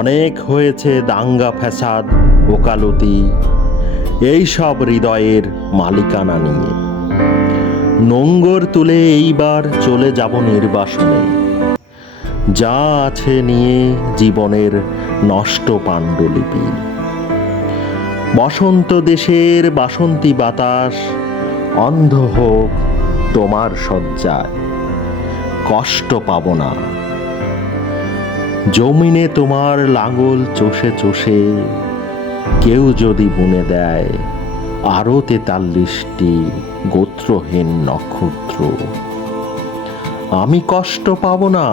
অনেক হয়েছে দাঙ্গা ফ্যাসাদ ওকালতি, এই সব হৃদয়ের মালিকানা নিয়ে। নোঙ্গর তুলে এইবার চলে যাব নির্বাসনে, যা আছে নিয়ে জীবনের নষ্ট পাণ্ডুলিপি। বসন্ত দেশের বাসন্তী বাতাস অন্ধ হোক তোমার শয্যায়, কষ্ট পাব না। জমিনে তোমার লাঙল চষে চষে কেউ যদি বুনে দেয় আরো ৪৩টি গোত্রহীন নক্ষত্র, আমি কষ্ট পাব না।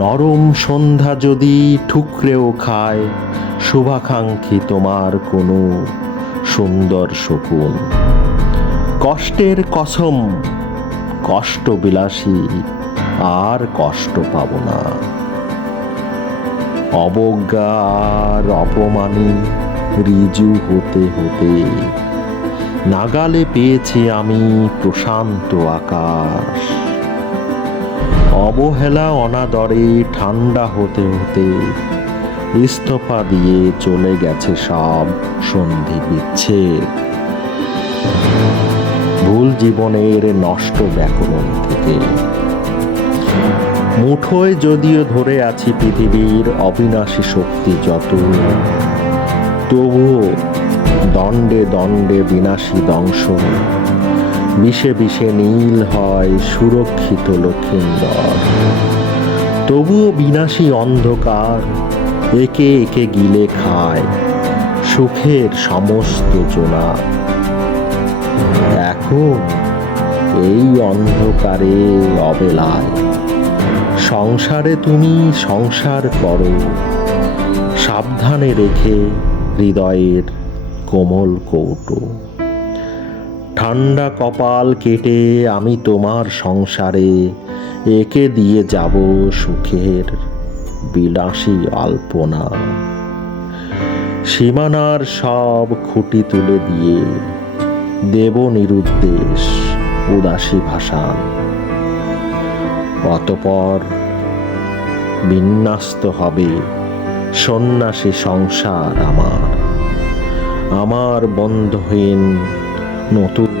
নরম সন্ধ্যা যদি ঠুকরেও খায় শুভাকাঙ্ক্ষী তোমার কোনো সুন্দর শকুন, কষ্টের কসম কষ্ট বিলাসী আর কষ্ট পাব না। অবজ্ঞা আর অপমানী ঋজু হতে হতে নাগালে পেয়েছি আমি প্রশান্ত আকাশ। অবহেলা অনাদরে ঠান্ডা হতে হতে ইস্তফা দিয়ে চলে গেছে সব সন্ধি বিচ্ছেদ। ভুল জীবনের নষ্ট ব্যাকরণ থেকে মুঠোয় যদিও ধরে আছি পৃথিবীর অবিনাশী শক্তি যত, তবুও দণ্ডে দণ্ডে বিনাশী দংশ, বিষে বিষে নীল হয় সুরক্ষিত লক্ষিন্দর। তবুও বিনাশী অন্ধকার একে একে গিলে খায় সুখের সমস্ত জোনা। এখন এই অন্ধকারে অবেলায় সংসারে তুমি সংসার করো, সাবধানে রেখে হৃদয়ের কোমল কৌটো। ঠান্ডা কপাল কেটে আমি তোমার সংসারে একে দিয়ে যাব সুখের বিলাসী আলপনা। সীমানার সব খুঁটি তুলে দিয়ে দেব নিরুদ্দেশ উদাসী ভাষান। অতঃপর বিন্যস্ত হবে সন্ন্যাসী সংসার আমার, আমার বন্ধহীন নতুন